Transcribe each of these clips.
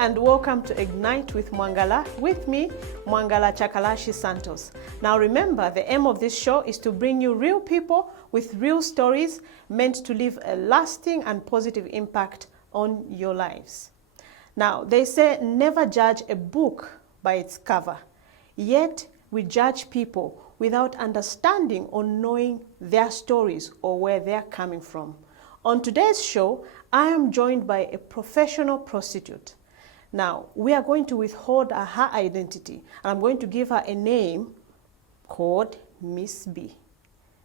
and welcome to Ignite with Mwangala. With me, Mwangala Chakalashi Santos. Now remember, the aim of this show is to bring you real people with real stories meant to leave a lasting and positive impact on your lives. Now, they say never judge a book by its cover. Yet, we judge people without understanding or knowing their stories or where they're coming from. On today's show, I am joined by a professional prostitute. Now, we are going to withhold her identity, and I'm going to give her a name called Miss B.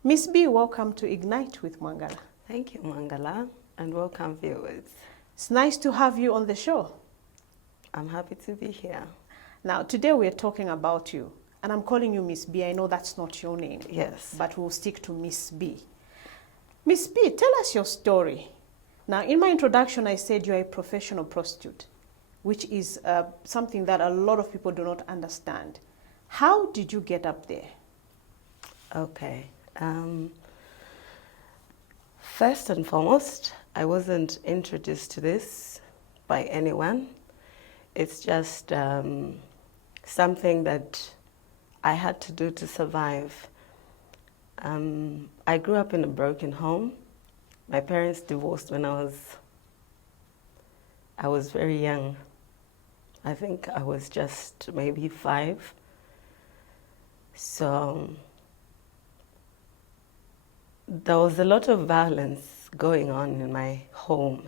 Miss B, welcome to Ignite with Mwangala. Thank you, Mwangala, and welcome, viewers. It's nice to have you on the show. I'm happy to be here. Now, today we're talking about you, and I'm calling you Miss B. I know that's not your name. Yes. But we'll stick to Miss B. Miss B, tell us your story. Now, in my introduction, I said you're a professional prostitute, which is something that a lot of people do not understand. How did you get up there? Okay. First and foremost, I wasn't introduced to this by anyone. It's just something that I had to do to survive. I grew up in a broken home. My parents divorced when I was very young. I think I was just maybe 5. So there was a lot of violence going on in my home.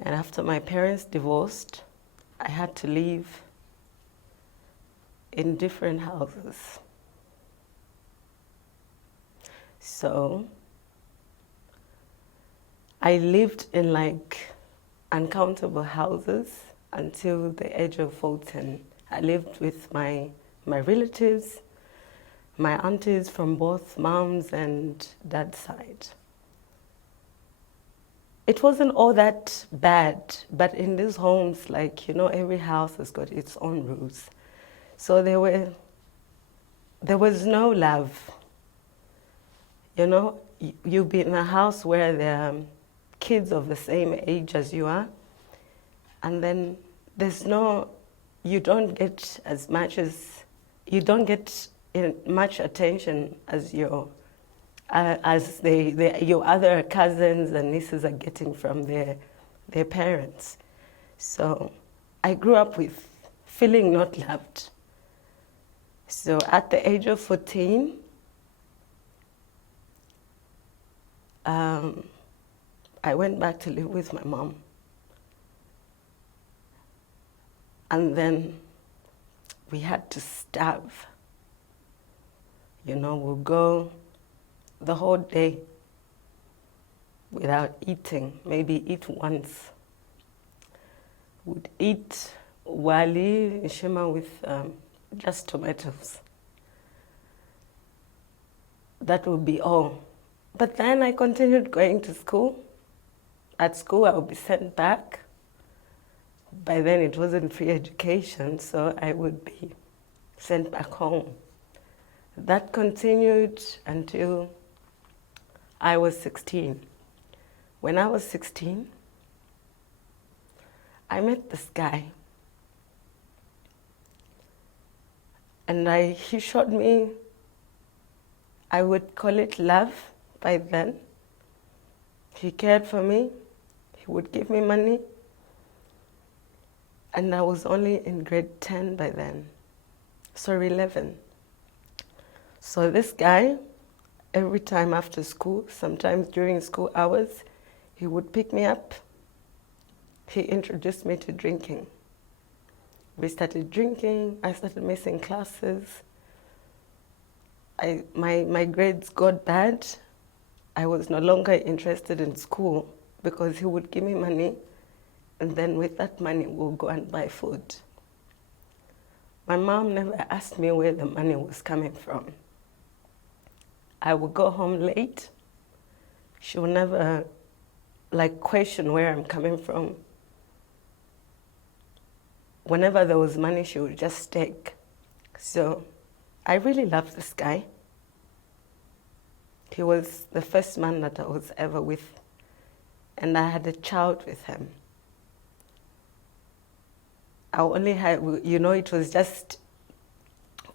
And after my parents divorced, I had to live in different houses. So I lived in like uncountable houses until the age of 14. I lived with my relatives, my aunties from both mom's and dad's side. It wasn't all that bad, but in these homes, like, you know, every house has got its own rules. So there was no love. You know, you'll be in a house where there are kids of the same age as you are, and then you don't get much attention as your other cousins and nieces are getting from their parents. So I grew up with feeling not loved. So at the age of 14, I went back to live with my mom. And then we had to starve. You know, we'll go the whole day without eating, maybe eat once. We'd eat wali shima with just tomatoes. That would be all. But then I continued going to school. At school, I would be sent back. By then, it wasn't free education, so I would be sent back home. That continued until I was 16. When I was 16, I met this guy. And he showed me, I would call it love by then. He cared for me. He would give me money. And I was only in grade 10 by then. Sorry, 11. So this guy, every time after school, sometimes during school hours, he would pick me up. He introduced me to drinking. We started drinking. I started missing classes. My grades got bad. I was no longer interested in school because he would give me money, and then with that money, we'll go and buy food. My mom never asked me where the money was coming from. I would go home late. She would never question where I'm coming from. Whenever there was money, she would just take. So I really loved this guy. He was the first man that I was ever with, and I had a child with him. I only had, you know, it was just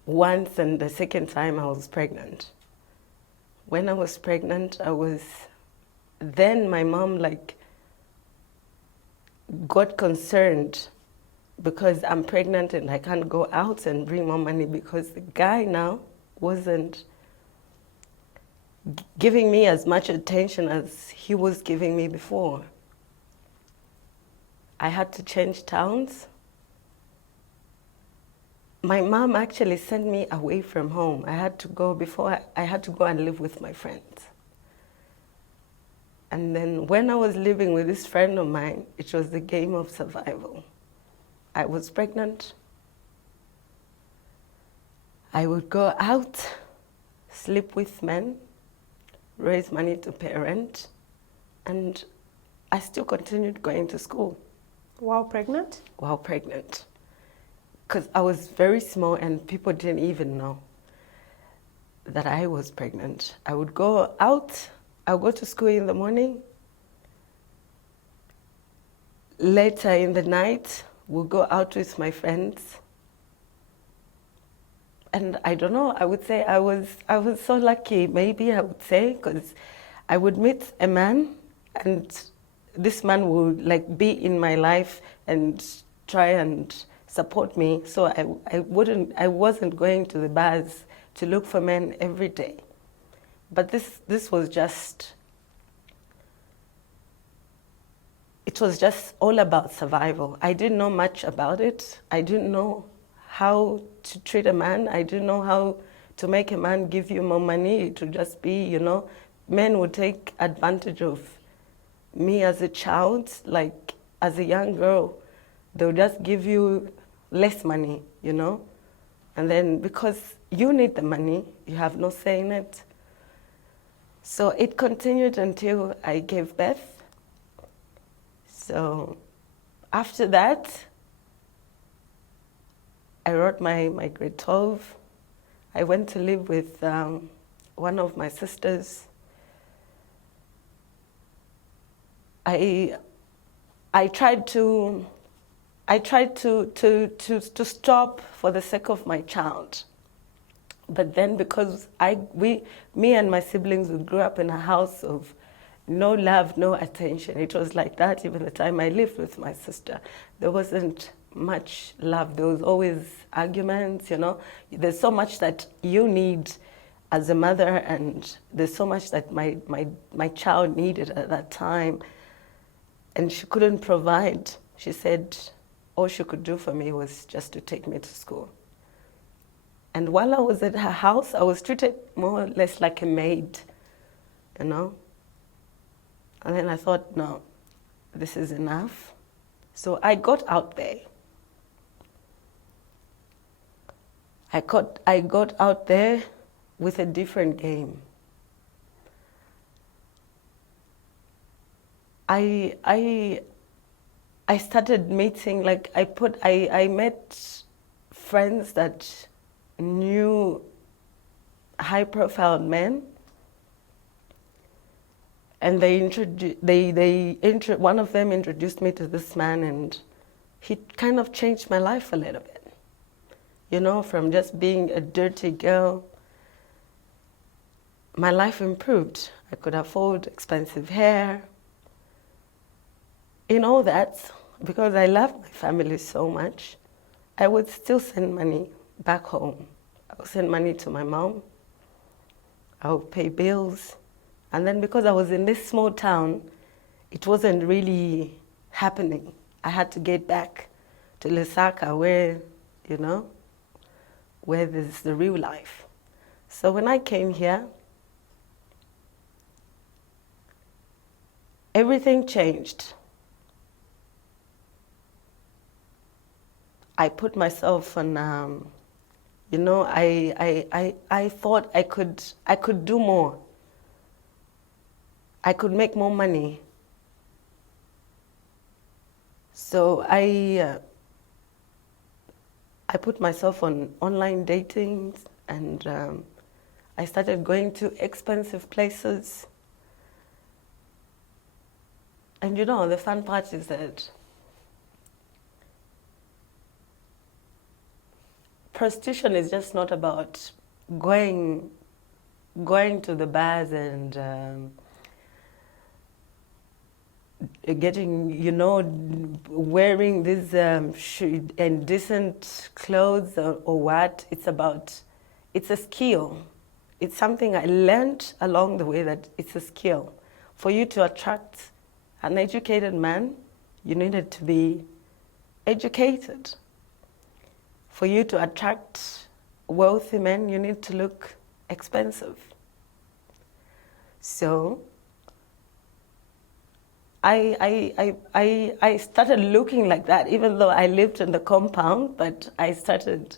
once, and the second time I was pregnant. When I was pregnant, then my mom like got concerned because I'm pregnant and I can't go out and bring more money because the guy now wasn't giving me as much attention as he was giving me before. I had to change towns. My mom actually sent me away from home. I had to go and live with my friends. And then when I was living with this friend of mine, it was the game of survival. I was pregnant. I would go out, sleep with men, raise money to pay rent, and I still continued going to school. While pregnant? While pregnant. Because I was very small and people didn't even know that I was pregnant. I would go out, I would go to school in the morning. Later in the night, we'll go out with my friends. And I don't know, I would say I was so lucky, maybe I would say, because I would meet a man and this man would like be in my life and try and support me. So I wasn't going to the bars to look for men every day. But this was just, it was just all about survival. I didn't know much about it. I didn't know how to treat a man. I didn't know how to make a man give you more money. It would just be, you know, men would take advantage of me as a child, like as a young girl. They would just give you less money, you know? And then because you need the money, you have no say in it. So it continued until I gave birth. So after that, I wrote my grade 12. I went to live with one of my sisters. I tried to stop for the sake of my child. But then because me and my siblings, we grew up in a house of no love, no attention. It was like that even the time I lived with my sister. There wasn't much love. There was always arguments, you know. There's so much that you need as a mother, and there's so much that my child needed at that time. And she couldn't provide. She said all she could do for me was just to take me to school. And while I was at her house, I was treated more or less like a maid, you know. And then I thought, no, this is enough. So I got out there. I got out there with a different game. I started meeting, like I met friends that knew high-profile men, and one of them introduced me to this man, and he kind of changed my life a little bit. You know, from just being a dirty girl, my life improved. I could afford expensive hair. In all that, because I loved my family so much, I would still send money back home. I would send money to my mom. I would pay bills. And then because I was in this small town, it wasn't really happening. I had to get back to Lusaka where, you know, where there's the real life. So when I came here, everything changed. I put myself on, you know, I thought I could do more. I could make more money. So I put myself on online dating, and I started going to expensive places. And you know, the fun part is that prostitution is just not about going to the bars and getting, wearing these indecent clothes or what. It's a skill. It's something I learned along the way, that it's a skill. For you to attract an educated man, you needed to be educated. For you to attract wealthy men, you need to look expensive. So I started looking like that, even though I lived in the compound, but I started,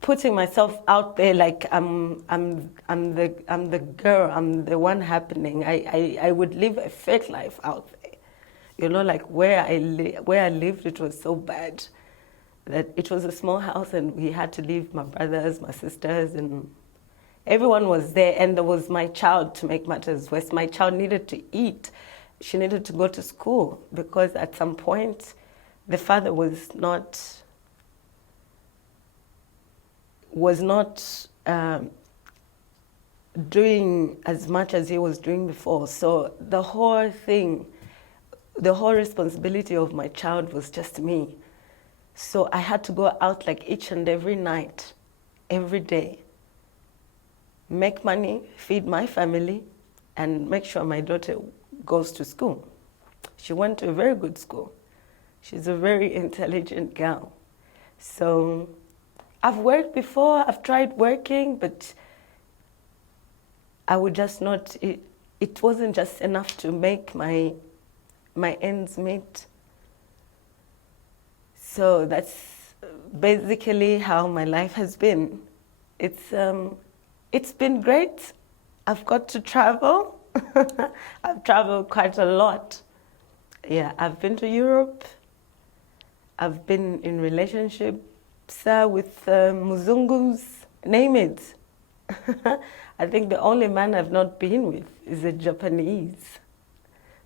putting myself out there, like I'm the girl, I'm the one happening. I would live a fake life out there, like where I lived, it was so bad that it was a small house, and we had to leave my brothers, my sisters, and everyone was there, and there was my child, to make matters worse. My child needed to eat. She needed to go to school, because at some point the father was not doing as much as he was doing before. So the whole responsibility of my child was just me. So I had to go out like each and every night, every day, make money, feed my family, and make sure my daughter goes to school. She went to a very good school. She's a very intelligent girl. So I've worked before, I've tried working, but I would just not, it wasn't just enough to make my ends meet. So that's basically how my life has been. It's been great. I've got to travel. I've traveled quite a lot. Yeah, I've been to Europe. I've been in relationships with Muzungus, name it. I think the only man I've not been with is a Japanese.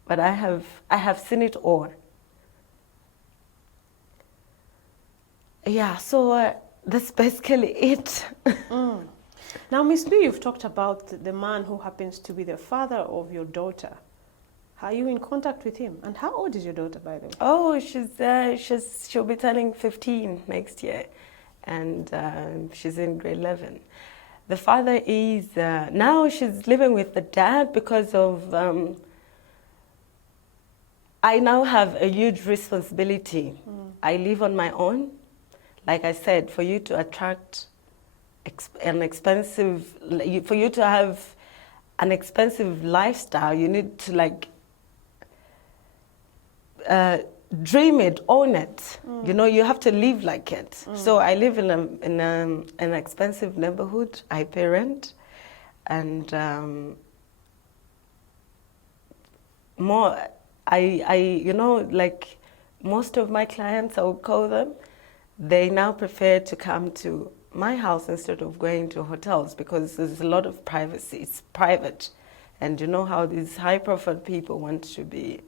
But I have seen it all. Yeah, so that's basically it. Now, Miss B, you've talked about the man who happens to be the father of your daughter. Are you in contact with him? And how old is your daughter, by the way? Oh, she'll be turning 15 next year, and she's in grade 11. The father is, now she's living with the dad because of, I now have a huge responsibility. I live on my own. Like I said, for you to attract for you to have an expensive lifestyle, you need to dream it, own it. You have to live like it. So I live in an expensive neighborhood. I pay rent, and most of my clients, I would call them, they now prefer to come to my house instead of going to hotels, because there's a lot of privacy. It's private. And you know how these high-profile people want to be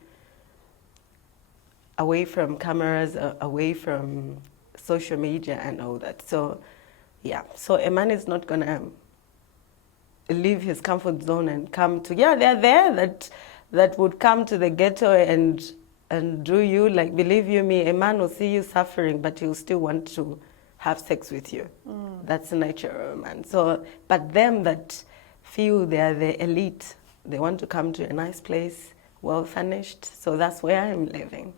away from cameras, away from social media and all that. So, yeah. So a man is not going to leave his comfort zone and come to, they're there that would come to the ghetto and do you, like, believe you me, a man will see you suffering, but he'll still want to have sex with you. That's the nature of a man. So, but them that feel they are the elite, they want to come to a nice place, well furnished. So that's where I'm living.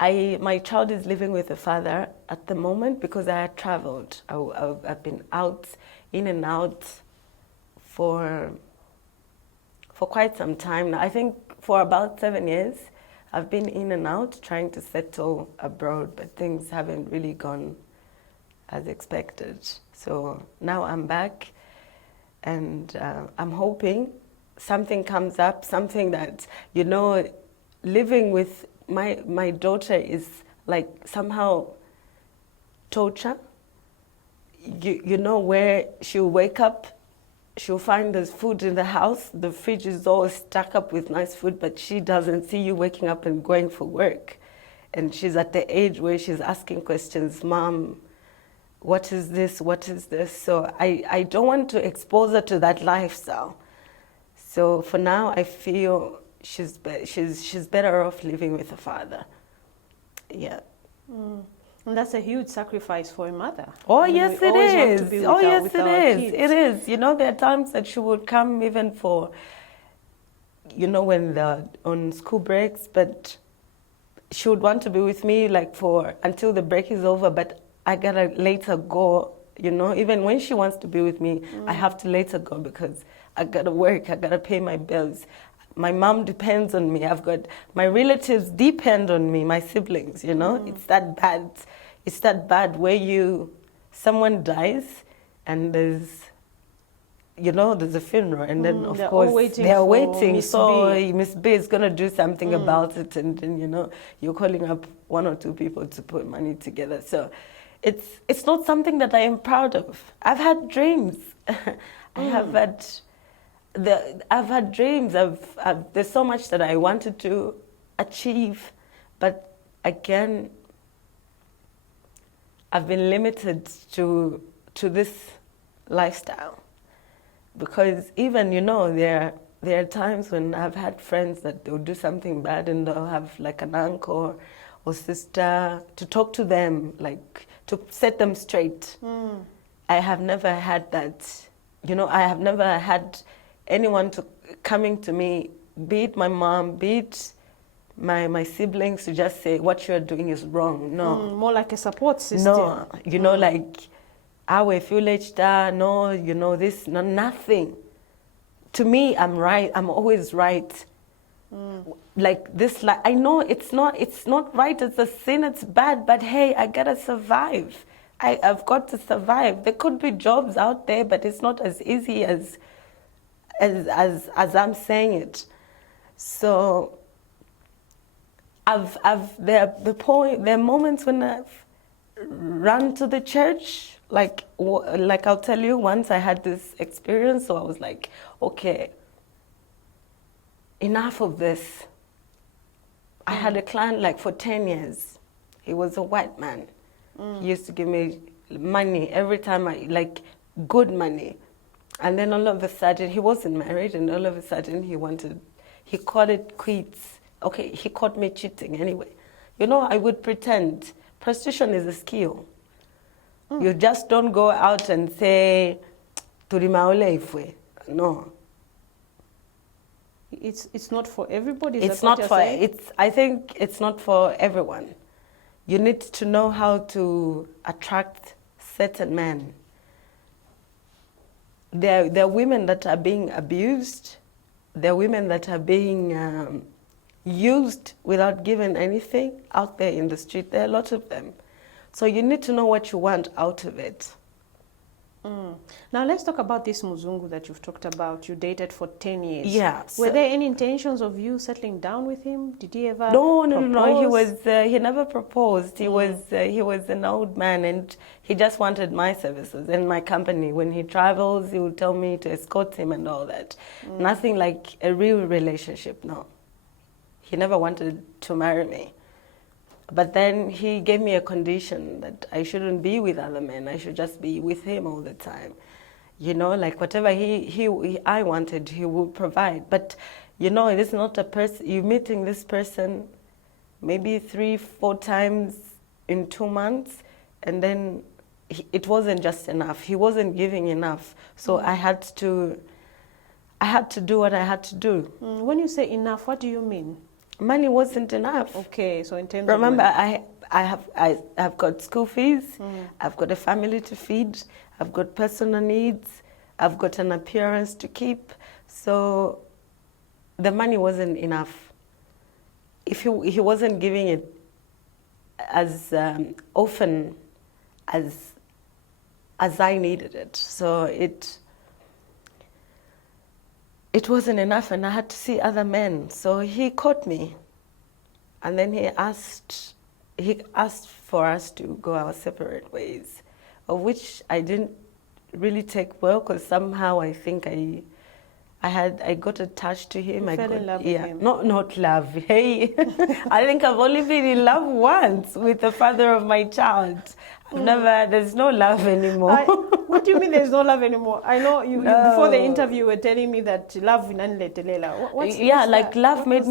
My child is living with a father at the moment because I had traveled. I've been in and out for quite some time now. I think for about 7 years. I've been in and out trying to settle abroad, but things haven't really gone as expected. So now I'm back, and I'm hoping something comes up, something that, living with my daughter is like somehow torture. Where she'll wake up she'll find there's food in the house. The fridge is all stuck up with nice food, but she doesn't see you waking up and going for work. And she's at the age where she's asking questions, Mom, what is this? What is this? So I don't want to expose her to that lifestyle. So for now, I feel she's better off living with her father. Yeah. Mm. And that's a huge sacrifice for a mother. Oh, I mean, yes, we it always want to is. be with Oh, our- yes, with it our is. kids. It is. You know, there are times that she would come even for, you know, when they're on school breaks, but she would want to be with me like for until the break is over, but I gotta later go, you know, even when she wants to be with me, I have to later go because I gotta work, I gotta pay my bills. My mom depends on me. I've got, my relatives depend on me, my siblings, you know. It's that bad. It's that bad where someone dies and there's, you know, there's a funeral, and then of they're all course waiting they're for waiting. Miss So B. Miss B is gonna do something about it, and then, you know, you're calling up one or two people to put money together. So it's not something that I am proud of. I've had dreams. I've had dreams. There's so much that I wanted to achieve, but again, I've been limited to this lifestyle. Because even, you know, there are times when I've had friends that they'll do something bad and they'll have like an uncle or sister to talk to them, like to set them straight. I have never had that. You know, I have never had anyone coming to me, be it my mom, be it my siblings, to just say what you're doing is wrong. No. More like a support system. No, you know, like, awe fulechta, no, you know, this, no, nothing. To me, I'm right. I'm always right. Like this, like, I know it's not right. It's a sin. It's bad. But hey, I gotta survive. I've got to survive. There could be jobs out there, but it's not as easy as I'm saying it. So there are moments when I've run to the church. Like I'll tell you, once I had this experience, so I was like, okay, enough of this. I had a client like for 10 years. He was a white man. He used to give me money every time like good money. And then all of a sudden, he wasn't married, and all of a sudden he called it quits. Okay, he caught me cheating anyway. You know, I would pretend. Prostitution is a skill. You just don't go out and say, "Turimaole ifwe." No. It's not for everybody. It's not for. I think it's not for everyone. You need to know how to attract certain men. There are women that are being abused. There are women that are being used without giving anything out there in the street. There are a lot of them. So you need to know what you want out of it. Now let's talk about this Muzungu that you've talked about. You dated for 10 years. Yeah. Were there any intentions of you settling down with him? Did he ever No. propose? He never proposed. He was an old man, and he just wanted my services and my company. When he travels, he would tell me to escort him and all that. Nothing like a real relationship. No. He never wanted to marry me. But then he gave me a condition that I shouldn't be with other men. I should just be with him all the time. You know, like whatever I wanted, he would provide. But, you know, it is not a person, you're meeting this person maybe 3-4 times in 2 months, and then it wasn't just enough. He wasn't giving enough. So I had to do what I had to do. When you say enough, what do you mean? Money wasn't enough. Okay, so in terms Remember, of money. I've got school fees, I've got a family to feed, I've got personal needs, I've got an appearance to keep. So the money wasn't enough. If he wasn't giving it as often as I needed it, so it wasn't enough, and I had to see other men. So he caught me, and then he asked for us to go our separate ways, of which I didn't really take well, because somehow I think I got attached to him. You fell in love with him. Not love. Hey, I think I've only been in love once with the father of my child. There's no love anymore. What do you mean there's no love anymore? I know you before the interview were telling me that love in Anletelela. What's love made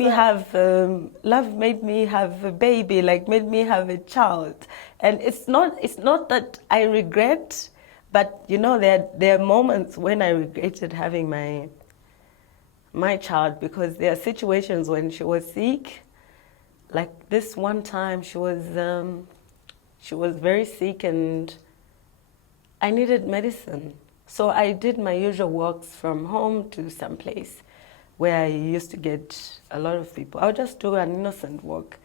me have a baby, like made me have a child. And it's not that I regret, but you know, there are moments when I regretted having my child, because there are situations when she was sick. Like this one time she was very sick and I needed medicine. So I did my usual walks from home to some place where I used to get a lot of people. I would just do an innocent walk.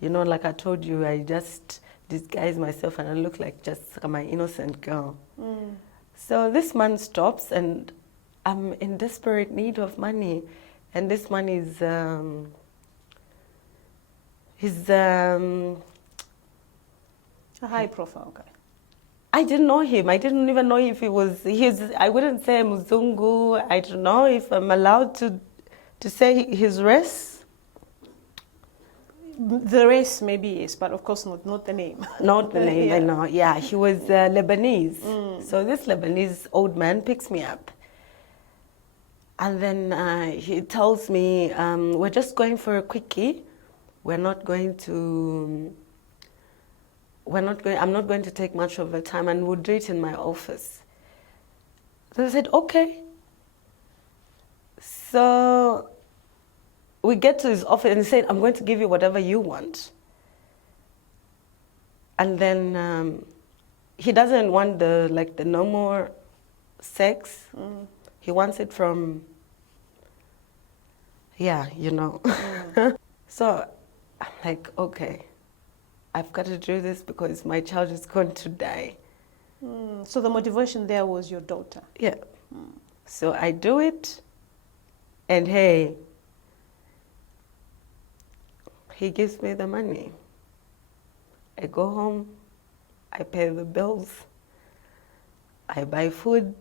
You know, like I told you, I just disguise myself and I look like just my innocent girl. So this man stops and I'm in desperate need of money. And this man is, a high profile guy. I didn't know him. I didn't even know if I wouldn't say Mzungu. I don't know if I'm allowed to say his race. The race maybe is, but of course not the name. Not the name, I know. Yeah, he was Lebanese. So this Lebanese old man picks me up. And then he tells me, we're just going for a quickie. I'm not going to take much of the time, and we'll do it in my office. So I said, okay. So we get to his office and he said, I'm going to give you whatever you want. And then he doesn't want the normal sex. He wants it from, you know. So I'm like, okay, I've got to do this because my child is going to die. So the motivation there was your daughter? Yeah. So I do it, and hey, he gives me the money. I go home, I pay the bills, I buy food.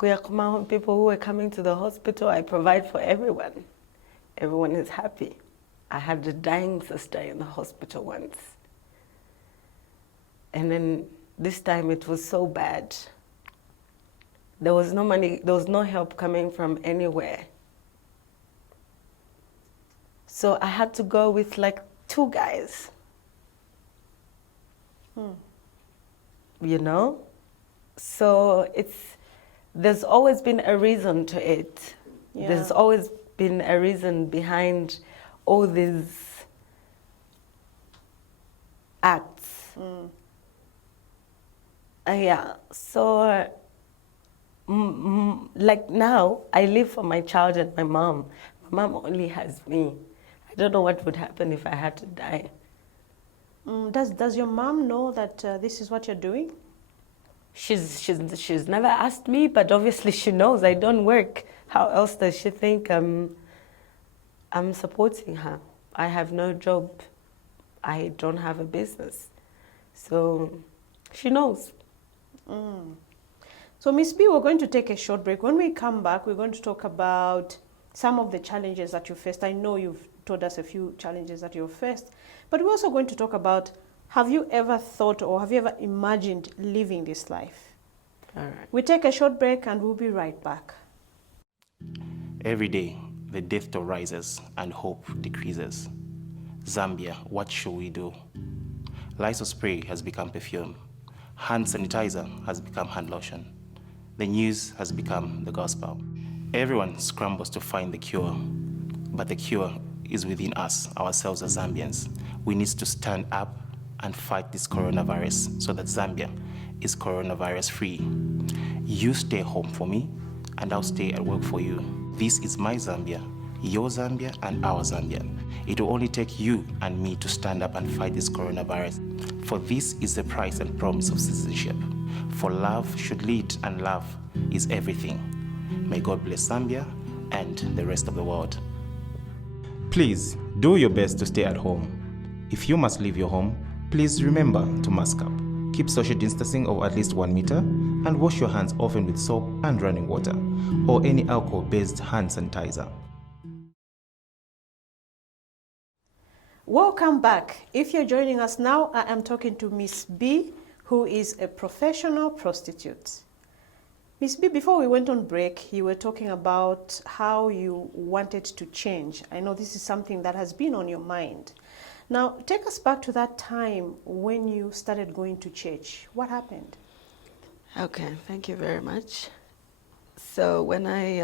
People who are coming to the hospital, I provide for everyone. Everyone is happy. I had a dying sister in the hospital once. And then this time it was so bad. There was no money, there was no help coming from anywhere. So I had to go with like 2 guys. You know? So there's always been a reason to it. Yeah. There's always been a reason behind all these acts. So like now, I live for my child and my mom. My mom only has me. I don't know what would happen if I had to die. Does your mom know that this is what you're doing? She's never asked me, but obviously she knows I don't work. How else does she think I'm supporting her? I have no job. I don't have a business. So she knows. So Miss B, we're going to take a short break. When we come back, we're going to talk about some of the challenges that you faced. I know you've told us a few challenges that you faced, but we're also going to talk about, have you ever thought or have you ever imagined living this life? All right. We take a short break and we'll be right back. Every day, the death toll rises and hope decreases. Zambia, what should we do? Lysol spray has become perfume. Hand sanitizer has become hand lotion. The news has become the gospel. Everyone scrambles to find the cure, but the cure is within us, ourselves as Zambians. We need to stand up and fight this coronavirus so that Zambia is coronavirus free. You stay home for me, and I'll stay at work for you. This is my Zambia, your Zambia, and our Zambia. It will only take you and me to stand up and fight this coronavirus. For this is the price and promise of citizenship. For love should lead, and love is everything. May God bless Zambia and the rest of the world. Please do your best to stay at home. If you must leave your home, please remember to mask up. Keep social distancing of at least 1 meter and wash your hands often with soap and running water or any alcohol-based hand sanitizer. Welcome back. If you're joining us now, I am talking to Miss B, who is a professional prostitute. Miss B, before we went on break, you were talking about how you wanted to change. I know this is something that has been on your mind. Now, take us back to that time when you started going to church. What happened? Okay, thank you very much. So when I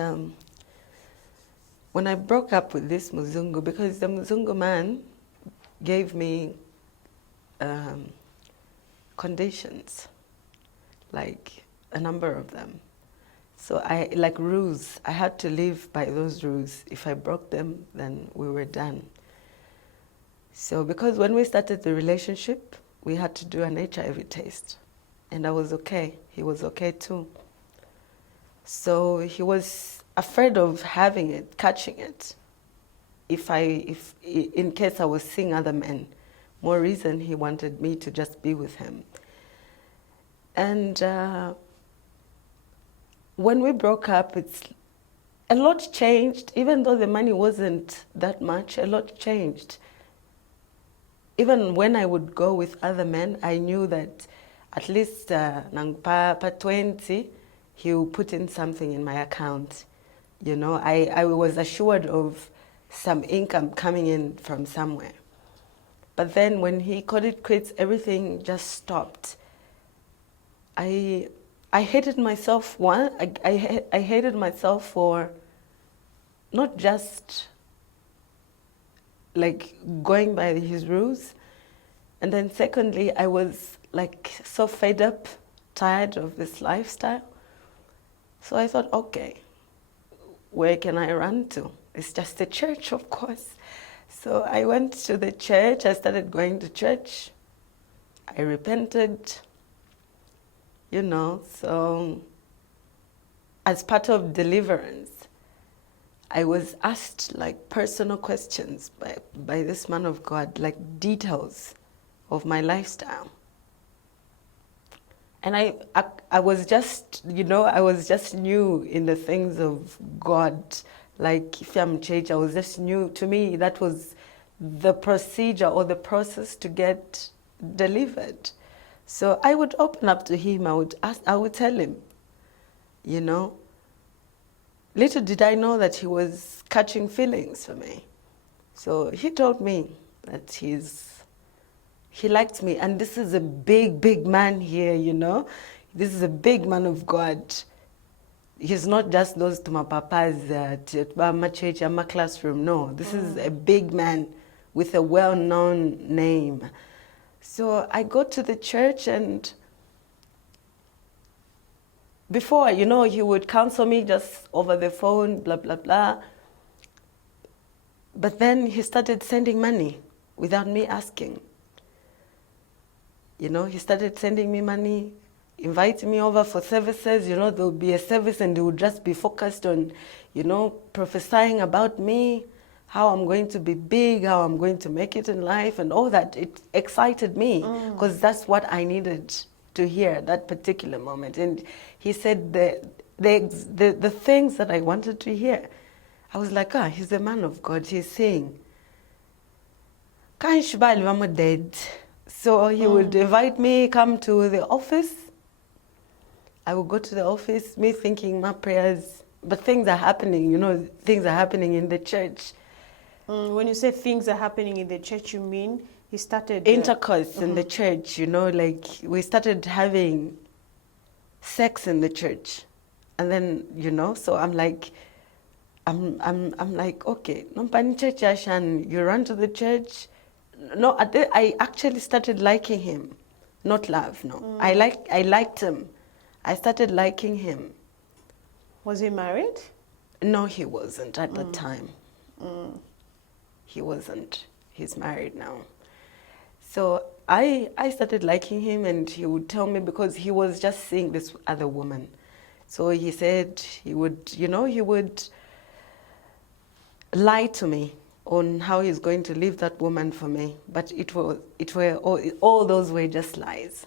broke up with this Muzungu, because the Muzungu man gave me conditions, like a number of them. So like rules, I had to live by those rules. If I broke them, then we were done. So because when we started the relationship, we had to do an HIV test. And I was okay. He was okay too. So he was afraid of having it, catching it. If in case I was seeing other men, more reason he wanted me to just be with him. And when we broke up, a lot changed. Even though the money wasn't that much, a lot changed. Even when I would go with other men, I knew that at least pa 20, he would put in something in my account. You know, I was assured of some income coming in from somewhere. But then when he called it quits, everything just stopped. I hated myself. I hated myself for not just like going by his rules, and then secondly, I was like so fed up, tired of this lifestyle. So I thought, okay, where can I run to? It's just the church, of course. So I went to the church. I started going to church. I repented. You know, so as part of deliverance, I was asked like personal questions by this man of God, like details of my lifestyle. And I was just, you know, I was just new in the things of God. Like if I'm church, I was just new. To me, that was the procedure or the process to get delivered. So I would open up to him, I would tell him, you know. Little did I know that he was catching feelings for me. So he told me that he liked me, and this is a big, big man here, you know. This is a big man of God. He's not just those to my papas at my church, my classroom. No, this is a big man with a well-known name. So I go to the church, and before, you know, he would counsel me just over the phone, blah, blah, blah. But then he started sending money without me asking. You know, he started sending me money, inviting me over for services. You know, there would be a service and they would just be focused on, you know, prophesying about me, how I'm going to be big, how I'm going to make it in life and all that. It excited me because that's what I needed to hear that particular moment. And he said the things that I wanted to hear. I was like, he's a man of God. He's saying, I'm dead. So he would invite me, come to the office. I would go to the office, me thinking my prayers, but things are happening, you know, things are happening in the church. When you say things are happening in the church, you mean he started... Intercourse in the church, you know, like we started having sex in the church. And then, you know, so I'm like, okay, you run to the church. No, I actually started liking him, not love, no. I liked him. I started liking him. Was he married? No, he wasn't at the time. He wasn't. He's married now. So I started liking him, and he would tell me, because he was just seeing this other woman. So he said he would, you know, he would lie to me on how he's going to leave that woman for me. But all those were just lies.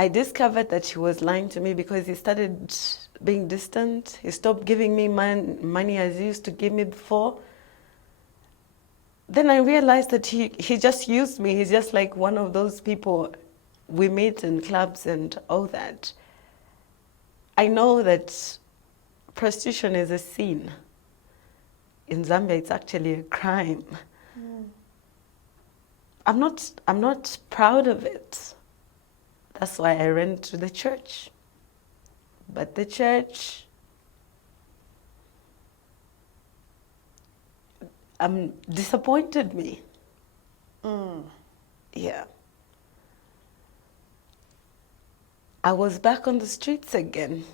I discovered that he was lying to me because he started being distant. He stopped giving me money as he used to give me before. Then I realized that he just used me. He's just like one of those people we meet in clubs and all that. I know that prostitution is a sin. In Zambia, it's actually a crime. I'm not proud of it. That's why I ran to the church. But the church, disappointed me. Yeah. I was back on the streets again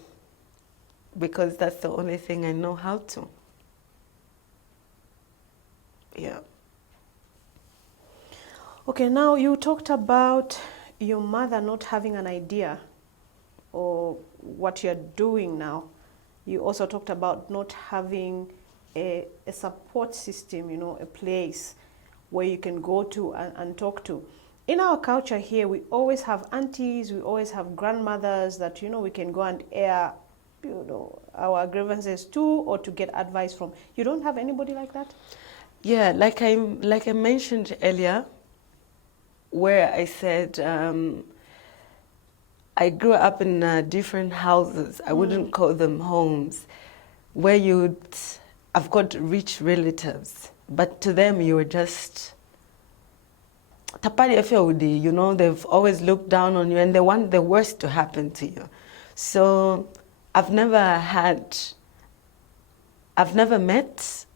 because that's the only thing I know how to. Yeah. Okay, now you talked about your mother not having an idea or what you're doing now. You also talked about not having a support system, you know, a place where you can go to and talk to. In our culture here, we always have aunties, we always have grandmothers that, you know, we can go and air, you know, our grievances to or to get advice from. You don't have anybody like that? Yeah, like I mentioned earlier, where I said I grew up in different houses. I wouldn't call them homes, where I've got rich relatives, but to them you were just tapari efe, you know, they've always looked down on you and they want the worst to happen to you. So I've never met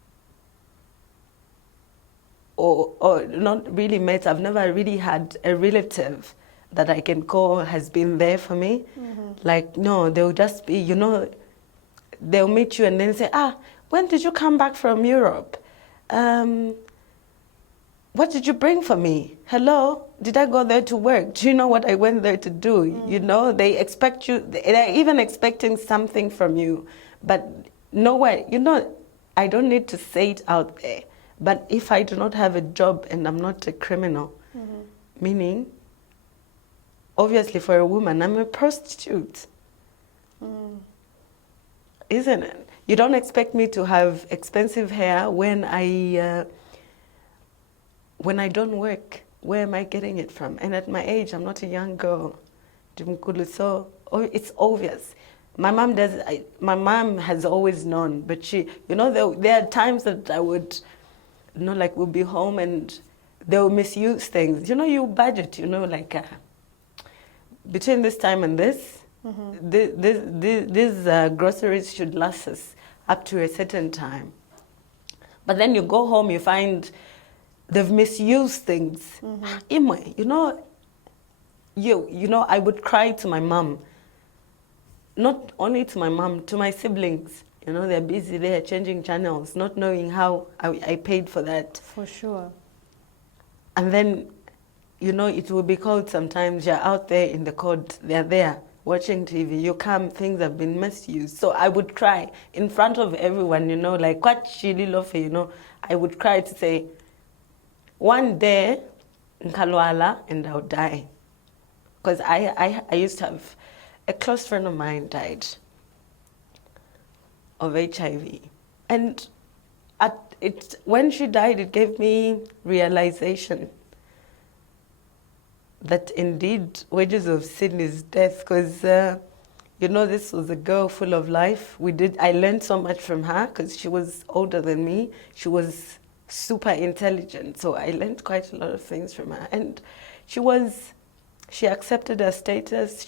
or not really met, I've never really had a relative that I can call has been there for me. Like, no, they'll just be, you know, they'll meet you and then say, when did you come back from Europe? What did you bring for me? Hello, did I go there to work? Do you know what I went there to do? You know, they expect you, they're even expecting something from you, but nowhere, you know, I don't need to say it out there. But if I do not have a job and I'm not a criminal, meaning, obviously for a woman, I'm a prostitute. Isn't it? You don't expect me to have expensive hair when I don't work. Where am I getting it from? And at my age, I'm not a young girl. So it's obvious. My mom my mom has always known, but she, you know, there are times that I would, you know, like we'll be home and they'll misuse things. You know, you budget, you know, like between this time and this, these groceries should last us up to a certain time. But then you go home, you find they've misused things. You know, you know, I would cry to my mom. Not only to my mom, to my siblings. You know, they're busy there changing channels, not knowing how I paid for that. For sure. And then, you know, it will be called sometimes, you're out there in the court, they're there watching TV, you come, things have been misused. So I would cry in front of everyone, you know, like, what chili love, you know, I would cry to say, one day, Nkalwala, and I'll die. Because I used to have, a close friend of mine died of HIV. And when she died, it gave me realization that indeed wages of sin is death, because you know, this was a girl full of life. I learned so much from her because she was older than me. She was super intelligent, so I learned quite a lot of things from her. And she accepted her status.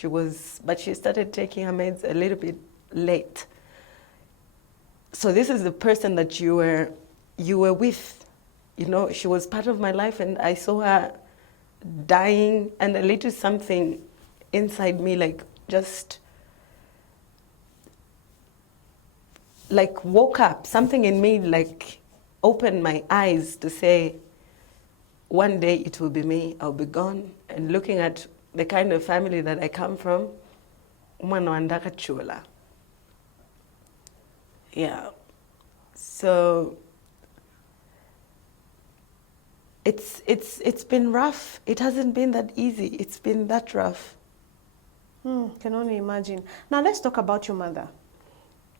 But she started taking her meds a little bit late. So this is the person that you were with. You know, she was part of my life, and I saw her dying, and a little something inside me, like, just like woke up. Something in me, like, opened my eyes to say, one day it will be me, I'll be gone. And looking at the kind of family that I come from, umwana wandaka chula. Yeah. So it's been rough. It hasn't been that easy. It's been that rough. Can only imagine. Now let's talk about your mother.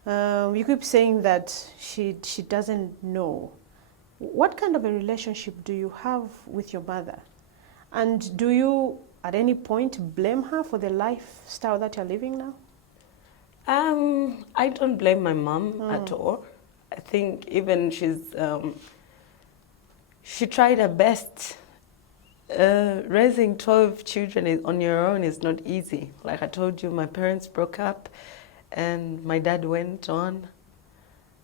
You keep saying that she doesn't know. What kind of a relationship do you have with your mother? And do you at any point blame her for the lifestyle that you're living now? I don't blame my mom at all. I think even she tried her best. Raising 12 children on your own is not easy. Like I told you, my parents broke up and my dad went on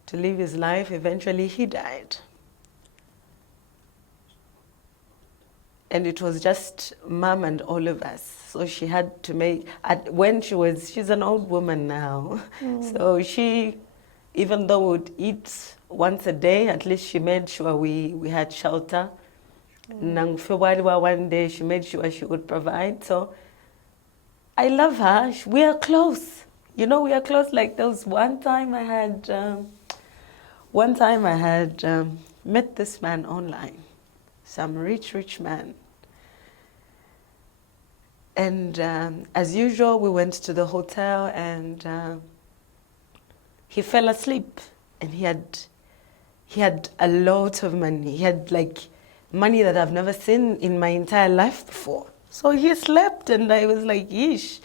to live his life. Eventually he died. And it was just mom and all of us. So she had to make, she's an old woman now. So she, even though we would eat once a day, at least she made sure we had shelter. Nang February one day she made sure she would provide. So I love her. We are close. You know, we are close. Like there was one time I had met this man online, some rich man. And as usual, we went to the hotel and he fell asleep. And he had a lot of money. He had like money that I've never seen in my entire life before. So he slept and I was like, yeesh,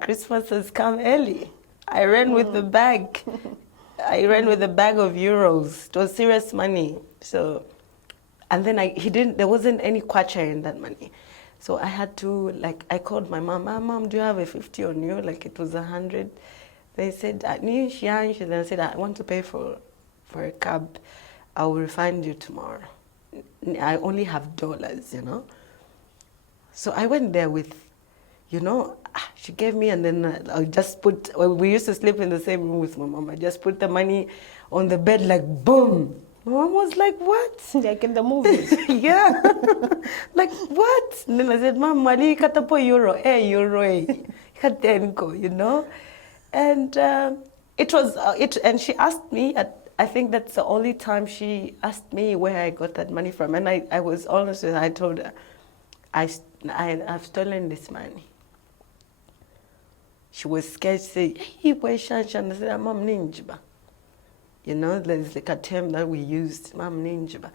Christmas has come early. I ran with the bag. I ran with a bag of euros. It was serious money. So, and then there wasn't any kwacha in that money. So I had to, like, I called my mom, Mom, do you have a 50 on you? Like it was 100. They said, then I said, I want to pay for a cab. I will refund you tomorrow. I only have dollars, you know. So I went there with, you know, she gave me and then I just we used to sleep in the same room with my mom. I just put the money on the bed like boom. My mom was like, what? Like in the movies. Yeah. Like, what? And then I said, Mom, mali katapo euro, katenko, you know? And and she asked me, I think that's the only time she asked me where I got that money from. And I was honest with her. I told her, I've stolen this money. She was scared to say, hey, where's Shanshan? I said, Mom, ninjiba. You know, there's like a term that we used, Mom, ninjiba.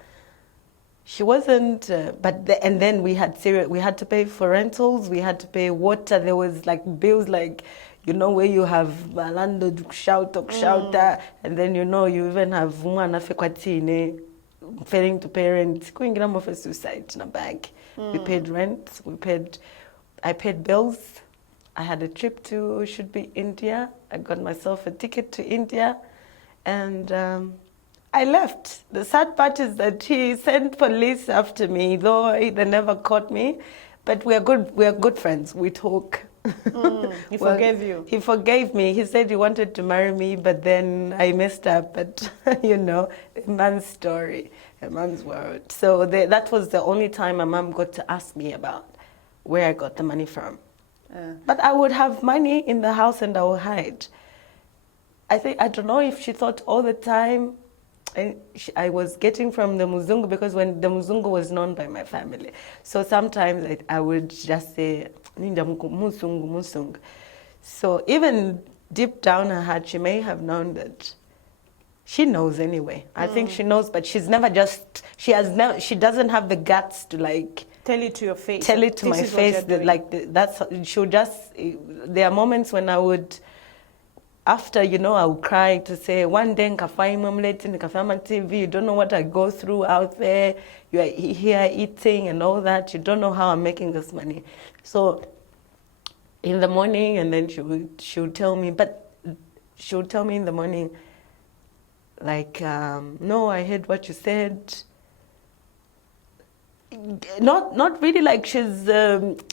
She wasn't, and then we had to pay for rentals, we had to pay water, there was like bills like, you know, where you have balando shouter, and then you know, you even have mwana fekwatine, failing to pay rent, going grandma for suicide in a bag. We paid rent, I paid bills. I had a trip to, India. I got myself a ticket to India, and I left. The sad part is that he sent police after me, though they never caught me. But we are good friends. We talk. He forgave you. He forgave me. He said he wanted to marry me, but then I messed up. But you know, a man's story, a man's world. So that was the only time my mom got to ask me about where I got the money from. But I would have money in the house and I would hide. I don't know if she thought all the time I was getting from the Muzungu, because when the Muzungu was known by my family. So sometimes I would just say, Ninja Muzungu. So even deep down her heart, she may have known that. She knows anyway. I think she knows, but she doesn't have the guts to like, tell it to your face. Tell it to my face that there are moments when I would, after, you know, I would cry to say, one day TV, you don't know what I go through out there. You are here eating and all that. You don't know how I'm making this money. So in the morning, and then she would tell me, in the morning, like, no, I heard what you said. Not really like she's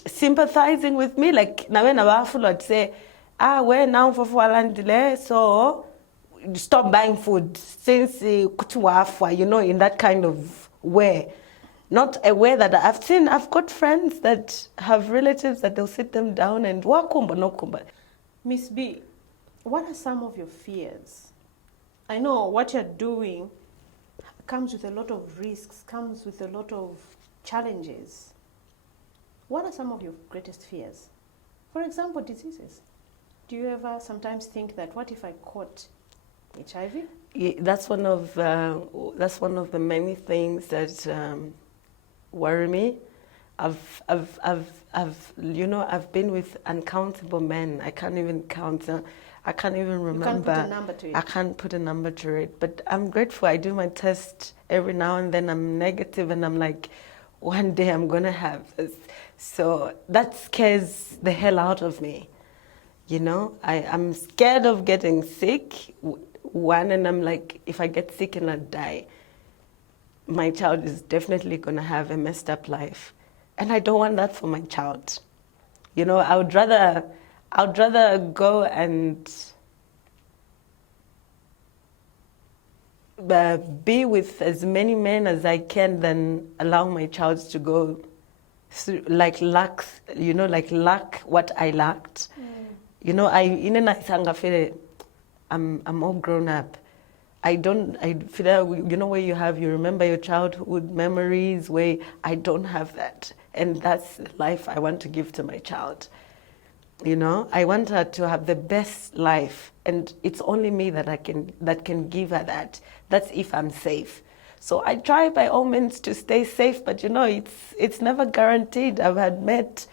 sympathizing with me. Like, now when I'd say, we're now for Fualandile, so stop buying food since Kutuafwa, you know, in that kind of way. Not a way that I've got friends that have relatives that they'll sit them down and wakumba no kumba. Miss B, what are some of your fears? I know what you're doing comes with a lot of risks, comes with a lot of challenges. What are some of your greatest fears? For example, diseases. Do you ever sometimes think that, what if I caught HIV? Yeah, that's one of the many things that worry me. I've been with uncountable men. I can't even count. I can't even remember. You can't put a number to it. I can't put a number to it. But I'm grateful. I do my test every now and then. I'm negative, and I'm like, one day I'm gonna have this. So that scares the hell out of me. You know, I'm scared of getting sick. One, and I'm like, if I get sick and I die, my child is definitely gonna have a messed up life. And I don't want that for my child. You know, I would rather go and be with as many men as I can than allow my child to go through, like lack what I lacked. You know, I'm all grown up. I feel, you know, where you remember your childhood memories, where I don't have that. And that's the life I want to give to my child. You know, I want her to have the best life, and it's only me that can give her that. That's if I'm safe. So I try by all means to stay safe, but you know, it's never guaranteed. I've had met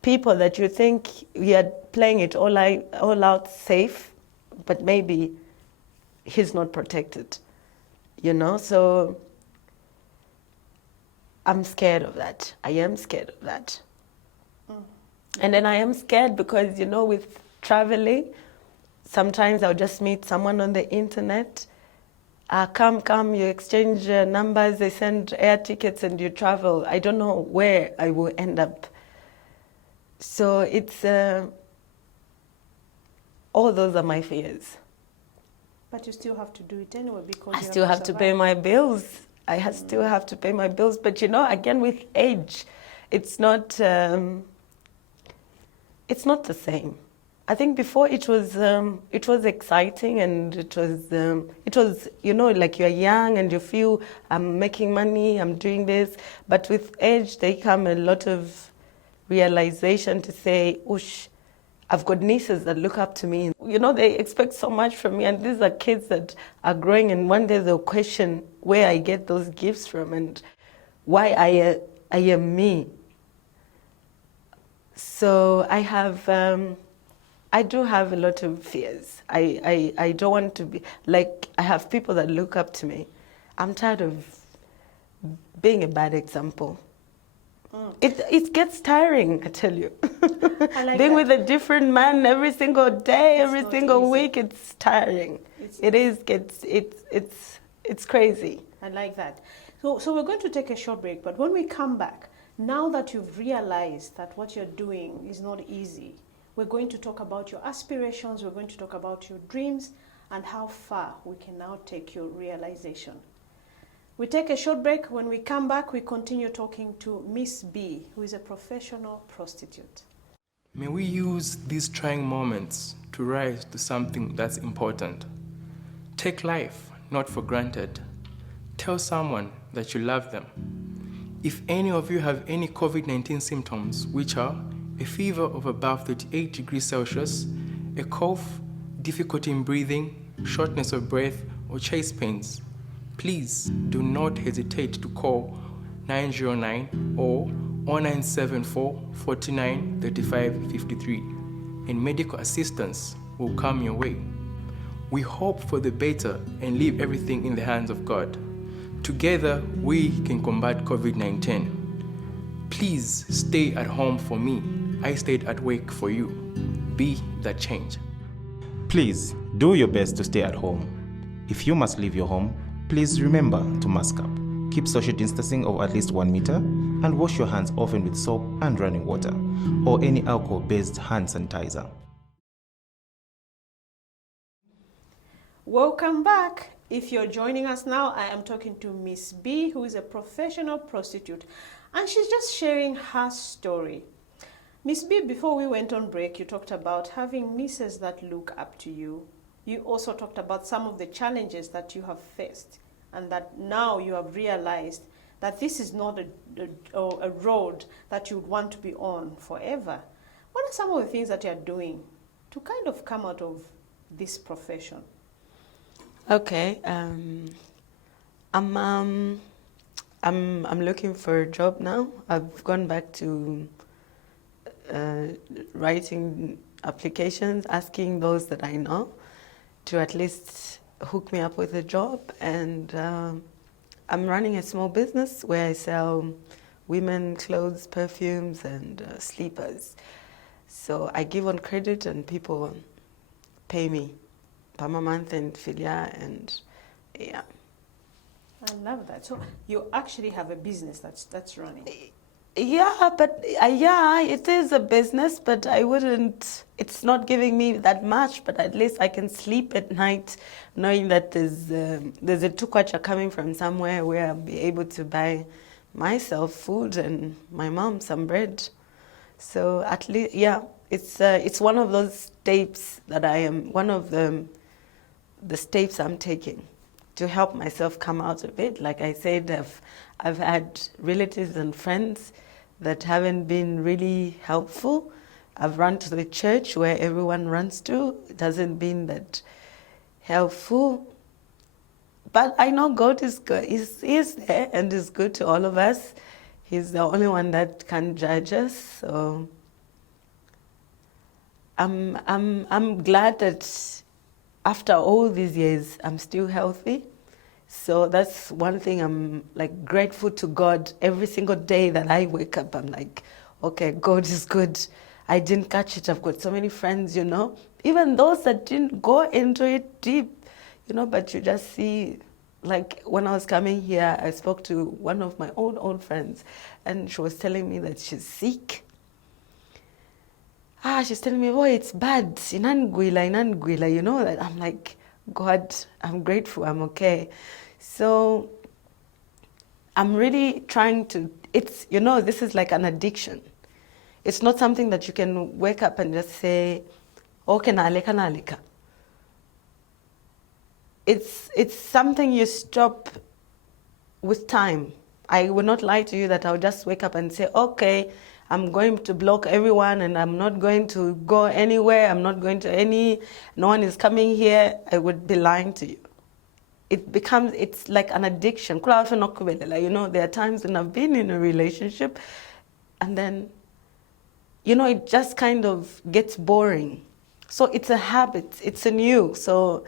people that you think we are playing it all out safe, but maybe he's not protected, you know? So I'm scared of that. I am scared of that. And then I am scared because, you know, with traveling, sometimes I'll just meet someone on the internet. Come, you exchange numbers, they send air tickets and you travel. I don't know where I will end up. So it's, all those are my fears. But you still have to do it anyway because I still have to pay my bills. Still have to pay my bills. But you know, again, with age, it's not the same. I think before it was exciting, and it was, you know, like you're young and you feel I'm making money, I'm doing this. But with age, there come a lot of realization to say, oosh, I've got nieces that look up to me. You know, they expect so much from me, and these are kids that are growing, and one day they'll question where I get those gifts from and why I am me. So I do have a lot of fears. I don't want to be, like, I have people that look up to me. I'm tired of being a bad example. It gets tiring, I tell you. I like Being that. with a different man every single day, every not single easy. week, it's tiring. It's crazy. I like that. So we're going to take a short break, but when we come back, now that you've realized that what you're doing is not easy, we're going to talk about your aspirations, we're going to talk about your dreams, and how far we can now take your realization. We take a short break. When we come back, we continue talking to Miss B, who is a professional prostitute. May we use these trying moments to rise to something that's important. Take life not for granted. Tell someone that you love them. If any of you have any COVID-19 symptoms, which are a fever of above 38 degrees Celsius, a cough, difficulty in breathing, shortness of breath, or chest pains, please do not hesitate to call 909 or 0974 49 35 53, and medical assistance will come your way. We hope for the better and leave everything in the hands of God. Together, we can combat COVID-19. Please stay at home for me. I stayed at work for you. Be that change. Please do your best to stay at home. If you must leave your home, please remember to mask up. Keep social distancing of at least 1 meter and wash your hands often with soap and running water or any alcohol-based hand sanitizer. Welcome back. If you're joining us now, I am talking to Miss B, who is a professional prostitute, and she's just sharing her story. Miss B, before we went on break, you talked about having nieces that look up to you. You also talked about some of the challenges that you have faced, and that now you have realized that this is not a road that you would want to be on forever. What are some of the things that you're doing to kind of come out of this profession? Okay, I'm looking for a job now. I've gone back to writing applications, asking those that I know to at least hook me up with a job. And I'm running a small business where I sell women clothes, perfumes, and sleepers. So I give on credit, and people pay me per month and filia, and yeah. I love that. So you actually have a business that's running. Yeah, but yeah, it is a business, but I wouldn't, it's not giving me that much, but at least I can sleep at night knowing that there's a tukwacha coming from somewhere where I'll be able to buy myself food and my mom some bread. So at least, yeah, it's one of those steps that I am, one of the steps I'm taking to help myself come out of it. Like I said, I've had relatives and friends that haven't been really helpful. I've run to the church where everyone runs to. It hasn't been that helpful. But I know God is good. He's there and is good to all of us. He's the only one that can judge us. So I'm glad that after all these years, I'm still healthy. So that's one thing I'm like grateful to God every single day that I wake up. I'm like, okay, God is good. I didn't catch it. I've got so many friends, you know, even those that didn't go into it deep, you know, but you just see, like when I was coming here, I spoke to one of my old friends, and she was telling me that she's sick. She's telling me, oh, it's bad, inanguila, you know, that I'm like, God, I'm grateful, I'm okay. So I'm really trying to, it's, you know, this is like an addiction. It's not something that you can wake up and just say, okay, nalika. It's something you stop with time. I will not lie to you that I'll just wake up and say, okay, I'm going to block everyone and I'm not going to go anywhere. I'm not going to no one is coming here. I would be lying to you. It's like an addiction. You know, there are times when I've been in a relationship and then, you know, it just kind of gets boring. So it's a habit, it's a new, so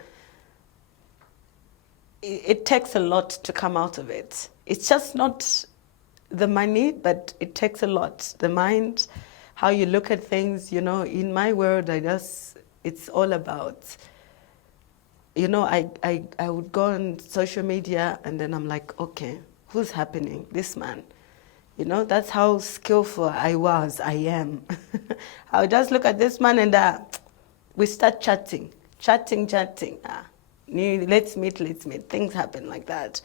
it takes a lot to come out of it. It's just not the money, but it takes a lot. The mind, how you look at things, you know, in my world, it's all about, you know, I would go on social media and then I'm like, okay, who's happening? This man. You know, that's how skillful I am. I would just look at this man and we start chatting. Let's meet. Things happen like that.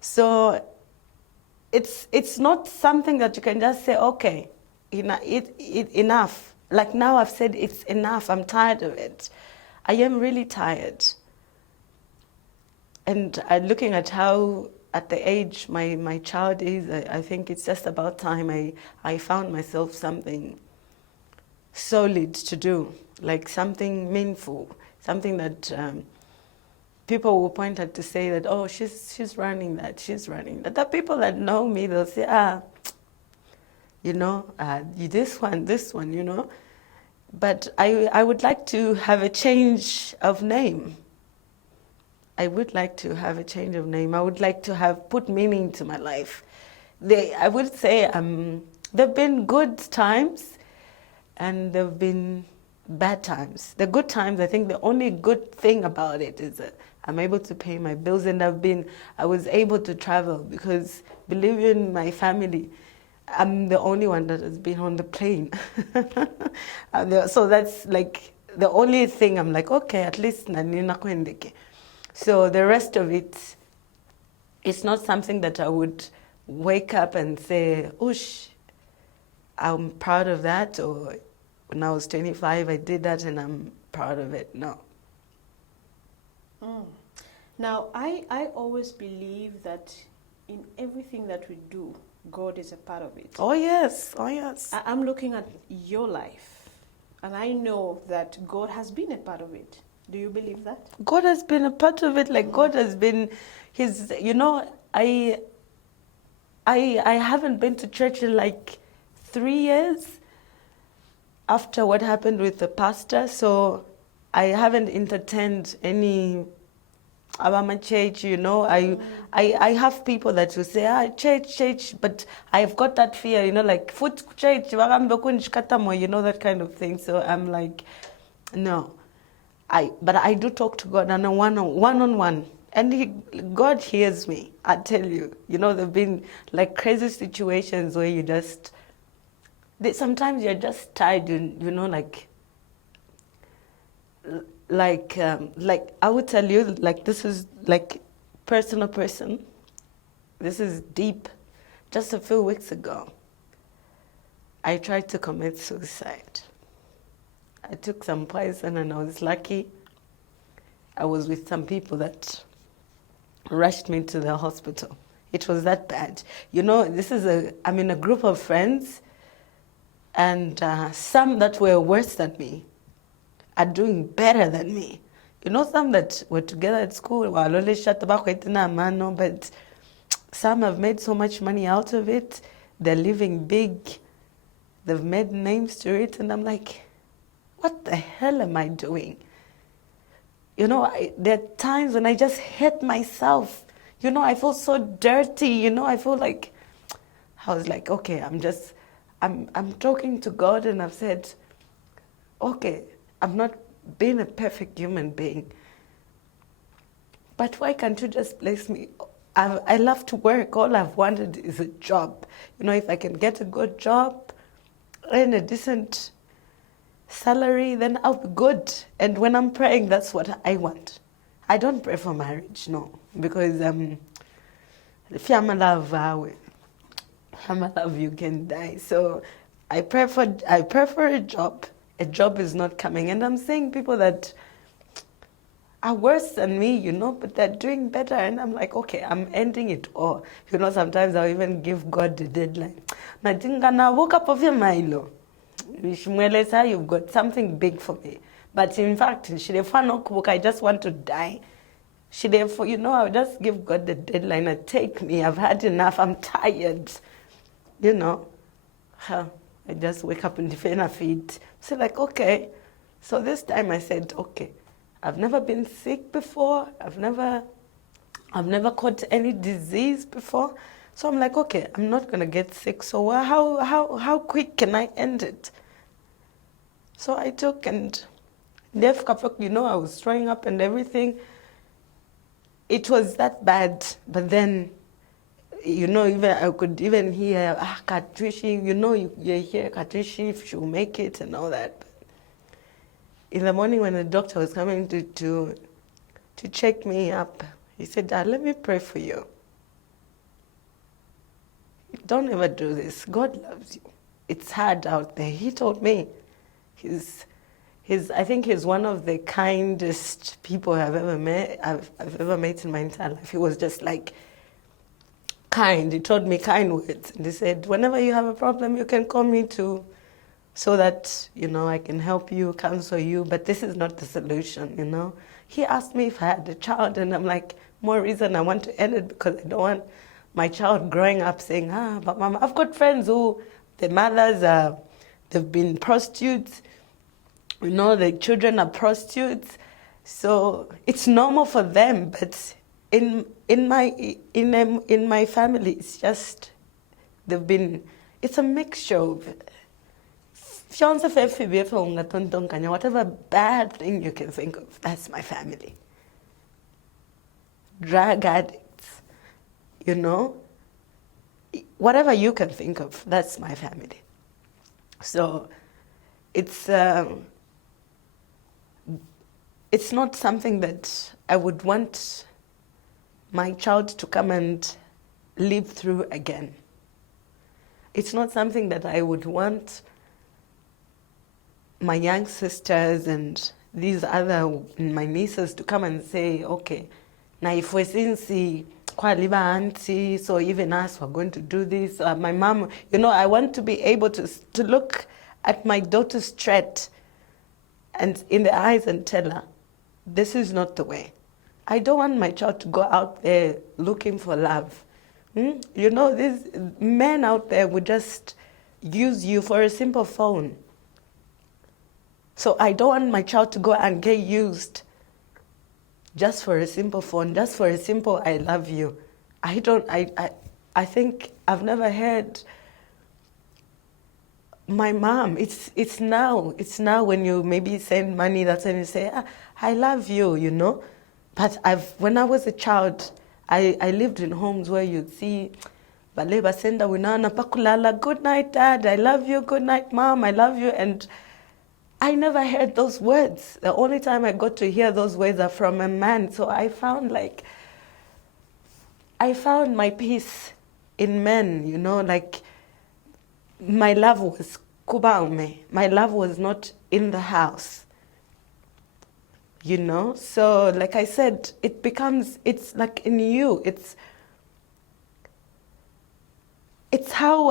So it's not something that you can just say, okay, enough. Like now I've said it's enough. I'm tired of it. I am really tired. And looking at how, at the age my child is, I think it's just about time I found myself something solid to do, like something meaningful, something that people will point at to say that, oh, she's running that. The people that know me, they'll say, you know, this one, you know. But I would like to have a change of name. I would like to have a change of name. I would like to have put meaning to my life. I would say there have been good times and there have been bad times. The good times, I think the only good thing about it is that I'm able to pay my bills, and I was able to travel because, believe in my family, I'm the only one that has been on the plane. So that's like the only thing I'm like, okay, at least nanina kwendeke. So the rest of it, it's not something that I would wake up and say, oosh, I'm proud of that, or when I was 25, I did that and I'm proud of it. No. Now, I always believe that in everything that we do, God is a part of it. Oh, yes. I'm looking at your life. And I know that God has been a part of it. Do you believe that? God has been a part of it. Like God has been, His. You know, I haven't been to church in like 3 years after what happened with the pastor. So I haven't entertained any about my church. You know, I have people that will say, church, but I've got that fear. You know, like foot church, you know, that kind of thing. So I'm like, no. But I do talk to God on a one-on-one. And God hears me, I tell you. You know, there have been like crazy situations where you just, sometimes you're just tired, you know, like I would tell you, like this is like person. This is deep. Just a few weeks ago, I tried to commit suicide. I took some poison and I was lucky. I was with some people that rushed me to the hospital. It was that bad. You know, I'm in a group of friends, and some that were worse than me are doing better than me. You know, some that were together at school, but some have made so much money out of it. They're living big. They've made names to it, and I'm like, what the hell am I doing? You know, there are times when I just hate myself. You know, I feel so dirty. You know, I feel like, I was like, okay, I'm talking to God, and I've said, okay, I'm not being a perfect human being, but why can't you just bless me? I love to work. All I've wanted is a job. You know, if I can get a good job, earn a decent salary, then I'll be good. And when I'm praying, that's what I want. I don't pray for marriage, no, because if I'm a love, you can die. So I pray for a job. A job is not coming, and I'm seeing people that are worse than me, you know, but they're doing better, and I'm like, okay, I'm ending it all. You know, sometimes I'll even give God the deadline. You've got something big for me. But in fact, I just want to die. You know, I'll just give God the deadline and take me. I've had enough. I'm tired. You know, I just wake up and defend my feet. So like, okay. So this time I said, okay, I've never been sick before. I've never caught any disease before. So I'm like, okay, I'm not gonna get sick. So how quick can I end it? So I took and you know, I was throwing up and everything. It was that bad, but then, you know, even I could even hear, Katrishi, you know, you hear Katrishi if she'll make it and all that. But in the morning when the doctor was coming to check me up, he said, Dad, let me pray for you. Don't ever do this. God loves you. It's hard out there. He told me. I think he's one of the kindest people I've ever met in my entire life. He was just like kind. He told me kind words. And he said, whenever you have a problem, you can call me too, so that, you know, I can help you, counsel you. But this is not the solution, you know. He asked me if I had a child, and I'm like, more reason I want to end it, because I don't want my child growing up saying, but Mama, I've got friends who, the mothers they've been prostitutes. You know, the children are prostitutes. So it's normal for them, but in my family, it's just, it's a mixture of, whatever bad thing you can think of, that's my family. Drug addicts, you know, whatever you can think of, that's my family. So it's not something that I would want my child to come and live through again. It's not something that I would want my young sisters and my nieces to come and say, okay, now if we're since auntie, so even us, we're going to do this. My mom, you know, I want to be able to look at my daughter straight and in the eyes and tell her, this is not the way. I don't want my child to go out there looking for love. You know, these men out there would just use you for a simple phone. So I don't want my child to go and get used just for a simple phone, just for a simple I love you. I think I've never heard my mom. It's now when you maybe send money, that's when you say, I love you, you know. But when I was a child, I lived in homes where you'd see Baleba senda winana pakulala, good night dad, I love you, good night mom, I love you, and I never heard those words. The only time I got to hear those words are from a man. So I found my peace in men, you know, like my love was kubaume. My love was not in the house, you know. So like I said, it's like in you. It's how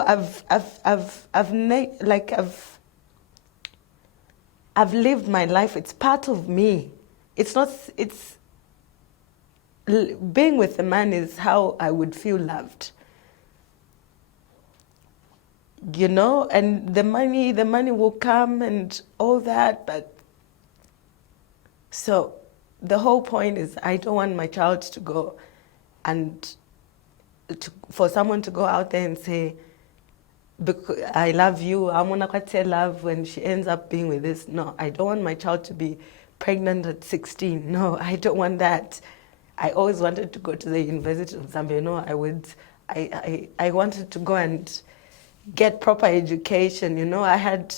I've lived my life. It's part of me. Being with a man is how I would feel loved. You know, and the money will come and all that, but so the whole point is I don't want my child to go and for someone to go out there and say, I love you, I'm gonna say love when she ends up being with this. No, I don't want my child to be pregnant at 16. No, I don't want that. I always wanted to go to the University of Zambia. You know, I wanted to go and get proper education. You know, I had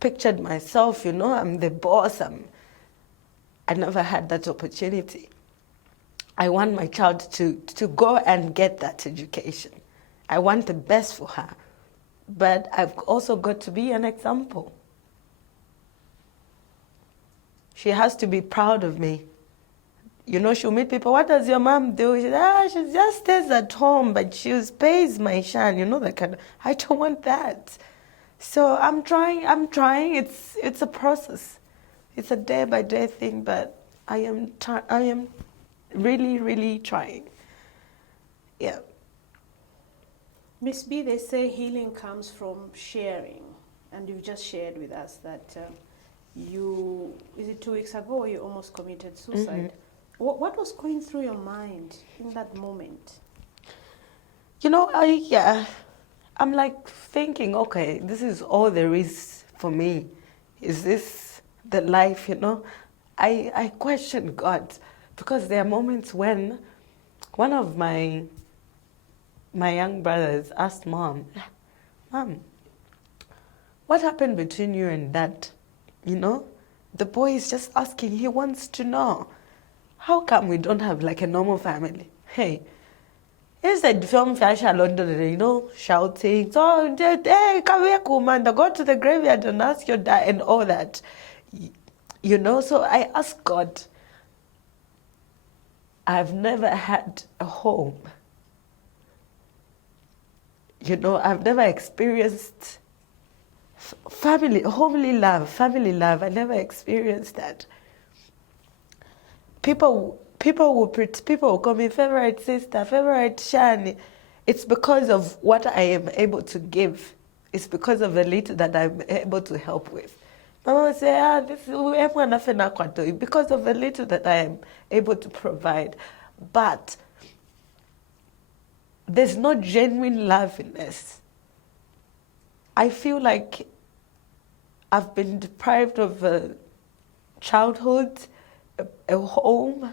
pictured myself, you know, I'm the boss. I never had that opportunity. I want my child to go and get that education. I want the best for her. But I've also got to be an example. She has to be proud of me. You know, she'll meet people, what does your mom do? She says, she just stays at home, but she pays my shan, you know, that kind of, I don't want that. So I'm trying, it's a process. It's a day-by-day thing, but I am really, really trying. Yeah. Miss B, they say healing comes from sharing, and you've just shared with us that is it 2 weeks ago you almost committed suicide? Mm-hmm. What was going through your mind in that moment? You know, I'm like thinking, okay, this is all there is for me. Is this the life, you know? I question God, because there are moments when one of my young brothers asked Mom, what happened between you and Dad? You know, the boy is just asking, he wants to know. How come we don't have like a normal family? Hey, is that film fashion London, you know, shouting, so hey, come here, Kumanda, go to the graveyard and ask your dad and all that. You know, so I asked God, I've never had a home. You know, I've never experienced homely love. I never experienced that. People will call me favorite sister, favorite Shani. It's because of what I am able to give. It's because of the little that I'm able to help with. Mama will say, this is because of the little that I am able to provide. But there's no genuine love in this. I feel like I've been deprived of a childhood, a home,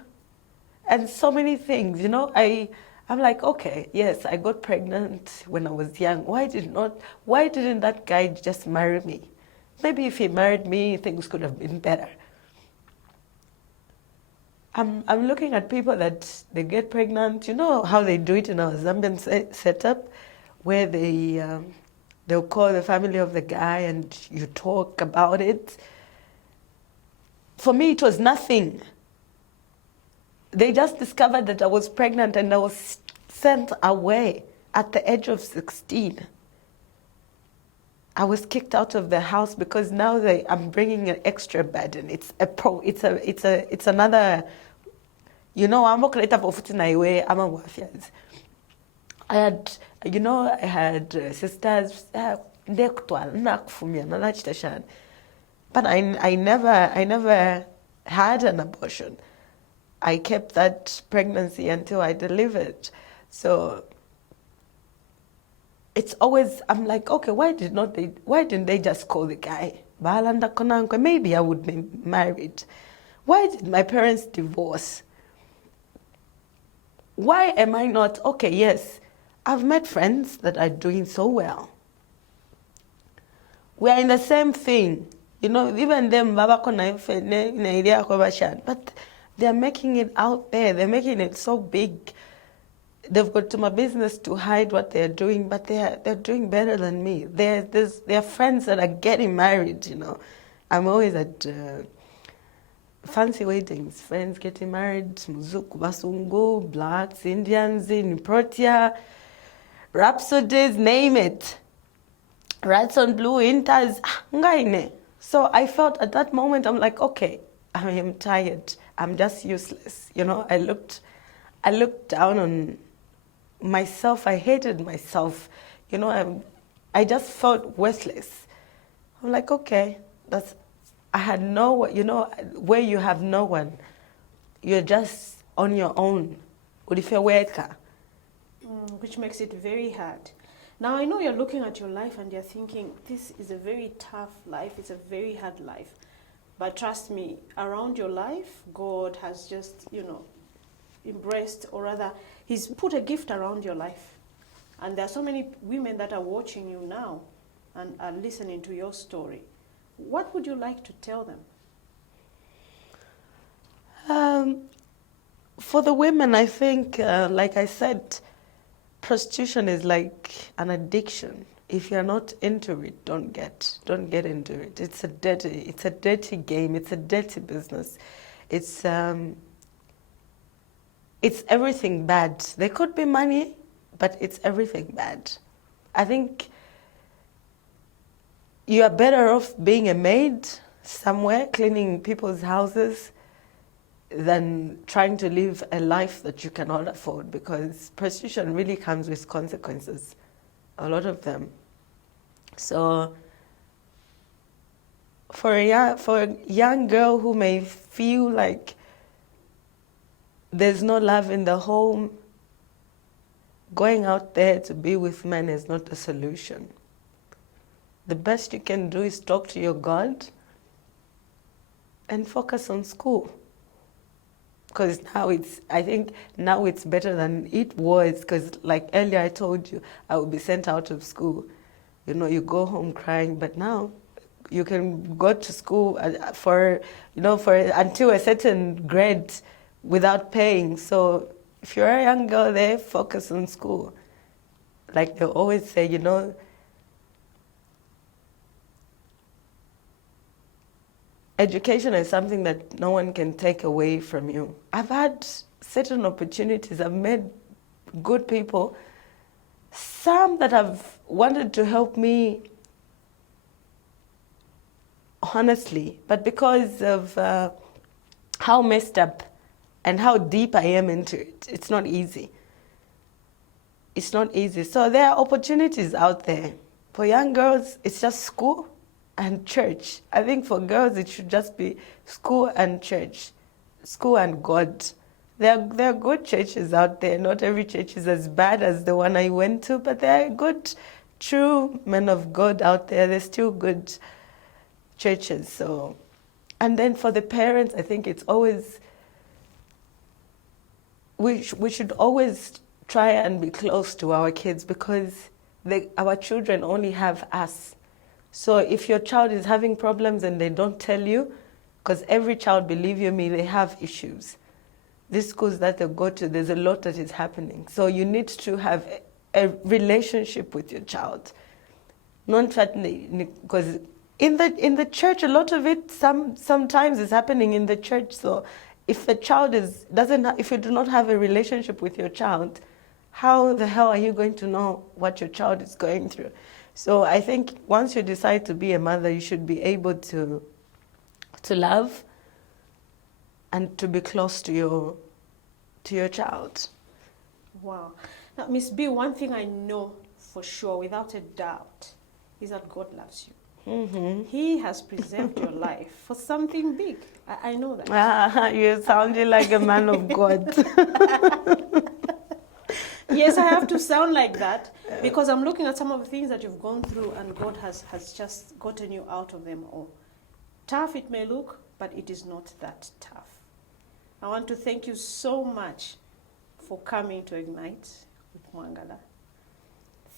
and so many things. You know, I'm like, okay, yes, I got pregnant when I was young. Why didn't that guy just marry me? Maybe if he married me, things could have been better. I'm looking at people that they get pregnant. You know how they do it in our Zambian setup, where they'll call the family of the guy and you talk about it. For me, it was nothing. They just discovered that I was pregnant and I was sent away at the age of 16. I was kicked out of the house because now I'm bringing an extra burden. It's another, you know, I'm not I had, you know, I had sisters, but I never had an abortion. I kept that pregnancy until I delivered. So it's always, I'm like, okay, why didn't they just call the guy? Maybe I would be married. Why did my parents divorce? Why am I not, okay, yes, I've met friends that are doing so well. We are in the same thing. You know, even them, but they're making it out there. They're making it so big. They've got to my business to hide what they're doing, but they're doing better than me. There are friends that are getting married, you know. I'm always at fancy weddings, friends getting married, Muzuku, Basungu, Blacks, Indians, in Protea, Rhapsodies, name it. Rats on Blue, Inters, ngaine. So I felt at that moment, I'm like, okay, I am tired. I'm just useless. You know, I looked down on myself. I hated myself. You know, I just felt worthless. I'm like, okay, I had no one, you know, where you have no one, you're just on your own. Which makes it very hard. Now, I know you're looking at your life and you're thinking, this is a very tough life, it's a very hard life. But trust me, around your life, God has just, you know, embraced, or rather, He's put a gift around your life. And there are so many women that are watching you now and are listening to your story. What would you like to tell them? For the women, I think, like I said, prostitution is like an addiction. If you're not into it, don't get into it. It's a dirty game. It's a dirty business. It's everything bad. There could be money, but it's everything bad. I think you are better off being a maid somewhere, cleaning people's houses, than trying to live a life that you cannot afford, because prostitution really comes with consequences, a lot of them. So for a young girl who may feel like there's no love in the home, going out there to be with men is not a solution. The best you can do is talk to your God and focus on school. Because I think now it's better than it was, because like earlier I told you, I would be sent out of school. You know, you go home crying, but now you can go to school until a certain grade without paying. So if you're a young girl there, focus on school. Like they always say, you know, education is something that no one can take away from you. I've had certain opportunities. I've met good people, some that have wanted to help me honestly, but because of how messed up and how deep I am into it, it's not easy. It's not easy. So there are opportunities out there. For young girls, it's just school and church. I think for girls, it should just be school and church, school and God. There are good churches out there. Not every church is as bad as the one I went to, but there are good, true men of God out there. There's still good churches. So, and then for the parents, I think it's always, we should always try and be close to our kids, because our children only have us. So if your child is having problems and they don't tell you, because every child, believe you me, they have issues. These schools that they go to, there's a lot that is happening. So you need to have a relationship with your child. Because in the church, a lot of it sometimes is happening in the church. So if a child if you do not have a relationship with your child, how the hell are you going to know what your child is going through? So I think once you decide to be a mother, you should be able to love and to be close to your child. Wow. Now, Miss B, one thing I know for sure, without a doubt, is that God loves you. He has preserved your life for something big. I know that. You're sounding like a man of God. Yes, I have to sound like that because I'm looking at some of the things that you've gone through and God has just gotten you out of them all. Tough it may look, but it is not that tough. I want to thank you so much for coming to Ignite with Mwangala.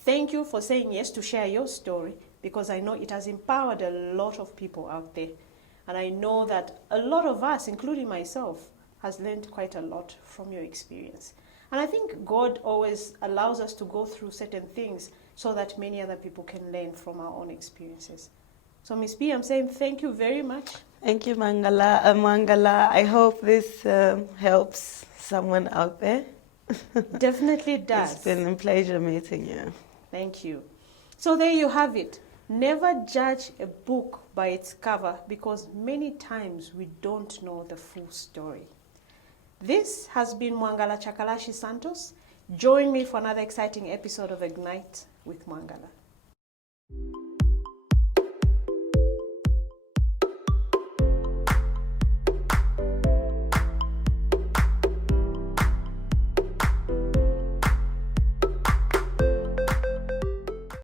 Thank you for saying yes to share your story, because I know it has empowered a lot of people out there. And I know that a lot of us, including myself, has learned quite a lot from your experience. And I think God always allows us to go through certain things so that many other people can learn from our own experiences. So Ms. B, I'm saying thank you very much. Thank you, Mwangala. I hope this helps someone out there. Definitely does. It's been a pleasure meeting you. Thank you. So there you have it. Never judge a book by its cover, because many times we don't know the full story. This has been Mwangala Chakalashi Santos. Join me for another exciting episode of Ignite with Mwangala.